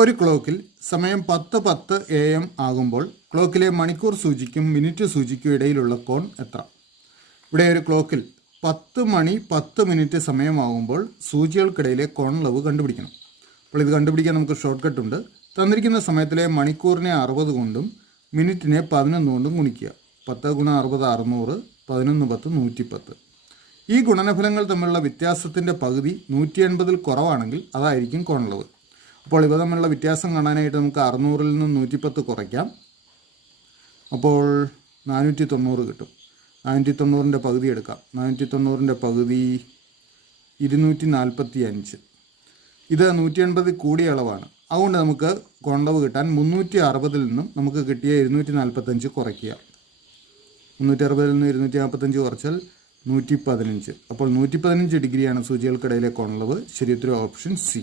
ഒരു ക്ലോക്കിൽ സമയം 10:10 AM ആകുമ്പോൾ ക്ലോക്കിലെ മണിക്കൂർ സൂചിക്കും മിനിറ്റ് സൂചിക്കും ഇടയിലുള്ള കോൺ എത്ര? ഇവിടെ ഒരു ക്ലോക്കിൽ 10 മണി 10 മിനിറ്റ് സമയമാകുമ്പോൾ സൂചികൾക്കിടയിലെ കോൺ അളവ് കണ്ടുപിടിക്കണം. അപ്പോൾ ഇത് കണ്ടുപിടിക്കാൻ നമുക്ക് ഷോർട്ട് കട്ട് ഉണ്ട്. തന്നിരിക്കുന്ന സമയത്തിലെ മണിക്കൂറിനെ 60 കൊണ്ടും മിനിറ്റിനെ 11 കൊണ്ടും ഗുണിക്കുക. 10 × 60 600, 11 10 110. ഈ ഗുണനഫലങ്ങൾ തമ്മിലുള്ള വ്യത്യാസത്തിൻ്റെ പകുതി 180-ൽ കുറവാണെങ്കിൽ അതായിരിക്കും കോണളവ്. അപ്പോൾ ഇവ തമ്മിലുള്ള വ്യത്യാസം കാണാനായിട്ട് നമുക്ക് 600-ൽ നിന്നും 110 കുറയ്ക്കാം. അപ്പോൾ 490 കിട്ടും. 490-ൻ്റെ പകുതി എടുക്കാം. 490-ൻ്റെ പകുതി 245. ഇത് 180 കൂടിയ അളവാണ്. അതുകൊണ്ട് നമുക്ക് കോണളവ് കിട്ടാൻ 360-ൽ നിന്നും നമുക്ക് കിട്ടിയ 245 കുറയ്ക്കുക. 360-ൽ നിന്ന് 245 കുറച്ചാൽ 115. അപ്പോൾ 115 ഡിഗ്രിയാണ് സൂചികൾക്കിടയിലെ കോണളവ്. ശരി ഉത്തരം ഓപ്ഷൻ സി.